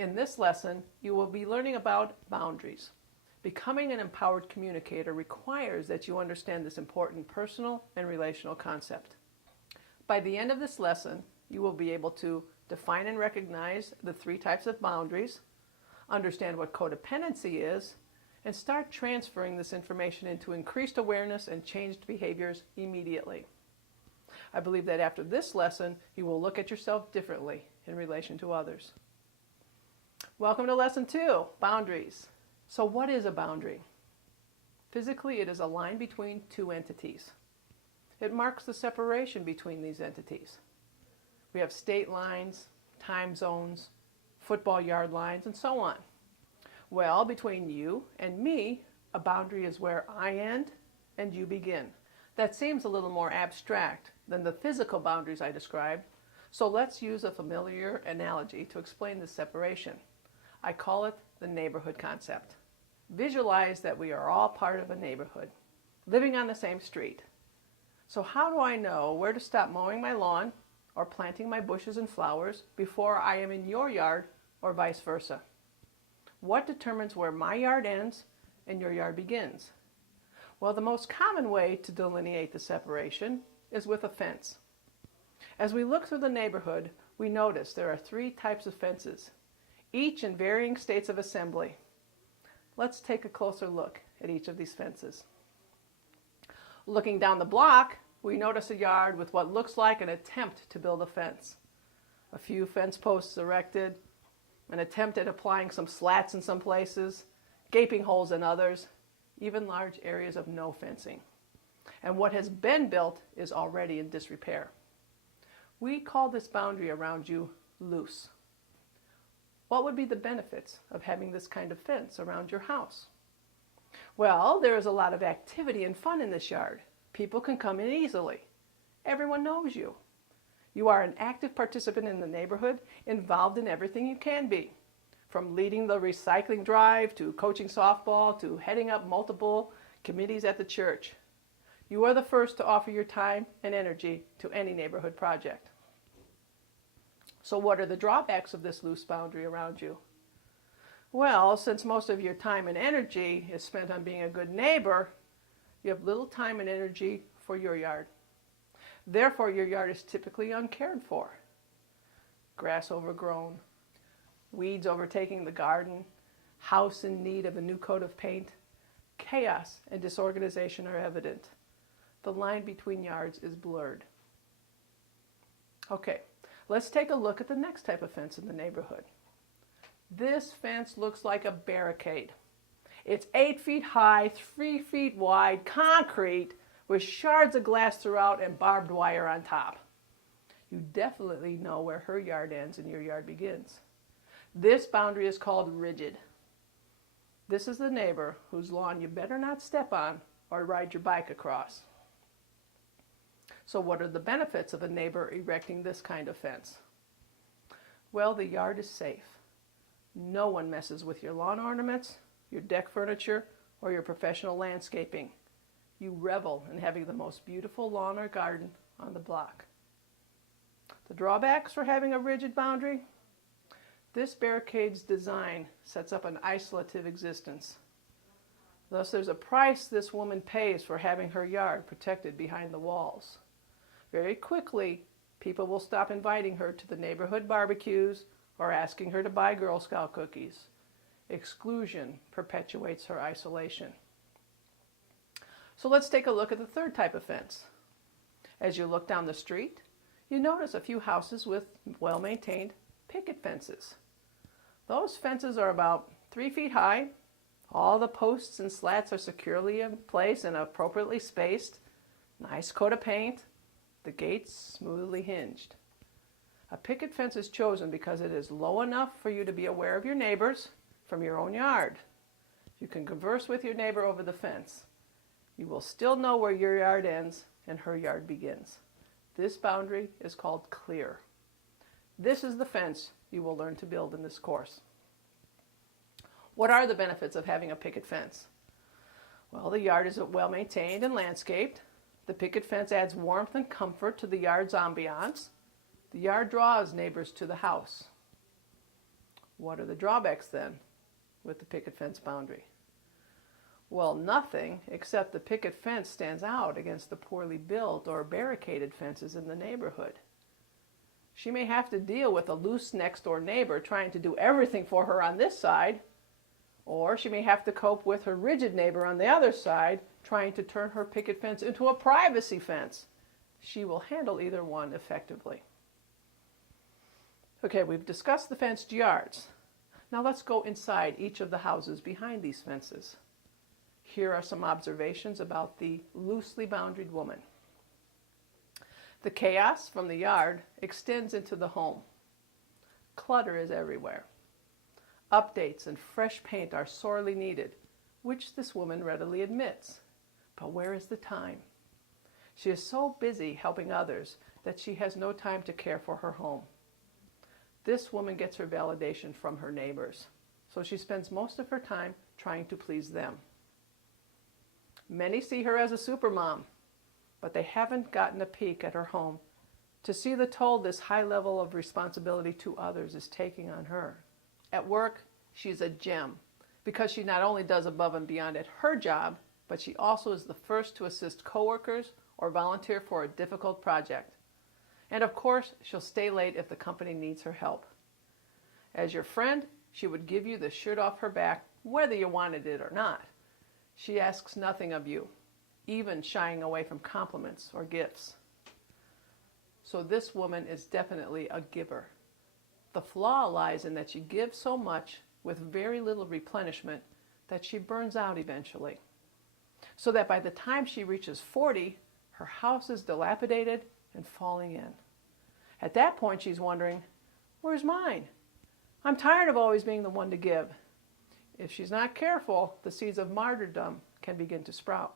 In this lesson, you will be learning about boundaries. Becoming an empowered communicator requires that you understand this important personal and relational concept. By the end of this lesson, you will be able to define and recognize the 3 types of boundaries, understand what codependency is, and start transferring this information into increased awareness and changed behaviors immediately. I believe that after this lesson, you will look at yourself differently in relation to others. Welcome to Lesson 2, Boundaries. So what is a boundary? Physically, it is a line between 2 entities. It marks the separation between these entities. We have state lines, time zones, football yard lines, and so on. Well, between you and me, a boundary is where I end and you begin. That seems a little more abstract than the physical boundaries I described, so let's use a familiar analogy to explain this separation. I call it the neighborhood concept. Visualize that we are all part of a neighborhood, living on the same street. So how do I know where to stop mowing my lawn or planting my bushes and flowers before I am in your yard or vice versa? What determines where my yard ends and your yard begins? Well, the most common way to delineate the separation is with a fence. As we look through the neighborhood, we notice there are 3 types of fences, each in varying states of assembly. Let's take a closer look at each of these fences. Looking down the block, we notice a yard with what looks like an attempt to build a fence. A few fence posts erected, an attempt at applying some slats in some places, gaping holes in others, even large areas of no fencing. And what has been built is already in disrepair. We call this boundary around you loose. What would be the benefits of having this kind of fence around your house? Well, there is a lot of activity and fun in this yard. People can come in easily. Everyone knows you. You are an active participant in the neighborhood, involved in everything you can be, from leading the recycling drive to coaching softball to heading up multiple committees at the church. You are the first to offer your time and energy to any neighborhood project. So what are the drawbacks of this loose boundary around you? Well, since most of your time and energy is spent on being a good neighbor, you have little time and energy for your yard. Therefore, your yard is typically uncared for. Grass overgrown, weeds overtaking the garden, house in need of a new coat of paint, chaos and disorganization are evident. The line between yards is blurred. Okay, let's take a look at the next type of fence in the neighborhood. This fence looks like a barricade. It's 8 feet high, 3 feet wide, concrete, with shards of glass throughout and barbed wire on top. You definitely know where her yard ends and your yard begins. This boundary is called rigid. This is the neighbor whose lawn you better not step on or ride your bike across. So what are the benefits of a neighbor erecting this kind of fence? Well, the yard is safe. No one messes with your lawn ornaments, your deck furniture, or your professional landscaping. You revel in having the most beautiful lawn or garden on the block. The drawbacks for having a rigid boundary? This barricade's design sets up an isolative existence. Thus, there's a price this woman pays for having her yard protected behind the walls. Very quickly, people will stop inviting her to the neighborhood barbecues or asking her to buy Girl Scout cookies. Exclusion perpetuates her isolation. So let's take a look at the 3rd type of fence. As you look down the street, you notice a few houses with well-maintained picket fences. Those fences are about 3 feet high. All the posts and slats are securely in place and appropriately spaced. Nice coat of paint. The gates smoothly hinged. A picket fence is chosen because it is low enough for you to be aware of your neighbors from your own yard. You can converse with your neighbor over the fence. You will still know where your yard ends and her yard begins. This boundary is called clear. This is the fence you will learn to build in this course. What are the benefits of having a picket fence? Well, the yard is well maintained and landscaped. The picket fence adds warmth and comfort to the yard's ambiance. The yard draws neighbors to the house. What are the drawbacks then with the picket fence boundary? Well, nothing, except the picket fence stands out against the poorly built or barricaded fences in the neighborhood. She may have to deal with a loose next-door neighbor trying to do everything for her on this side, or she may have to cope with her rigid neighbor on the other side trying to turn her picket fence into a privacy fence. She will handle either one effectively. Okay, we've discussed the fenced yards. Now let's go inside each of the houses behind these fences. Here are some observations about the loosely boundaried woman. The chaos from the yard extends into the home. Clutter is everywhere. Updates and fresh paint are sorely needed, which this woman readily admits. But where is the time? She is so busy helping others that she has no time to care for her home. This woman gets her validation from her neighbors, so she spends most of her time trying to please them. Many see her as a supermom, but they haven't gotten a peek at her home to see the toll this high level of responsibility to others is taking on her. At work, she's a gem because she not only does above and beyond at her job, but she also is the first to assist coworkers or volunteer for a difficult project. And of course, she'll stay late if the company needs her help. As your friend, she would give you the shirt off her back, whether you wanted it or not. She asks nothing of you, even shying away from compliments or gifts. So this woman is definitely a giver. The flaw lies in that she gives so much with very little replenishment that she burns out eventually. So that by the time she reaches 40, her house is dilapidated and falling in. At that point, she's wondering, where's mine? I'm tired of always being the one to give. If she's not careful, the seeds of martyrdom can begin to sprout.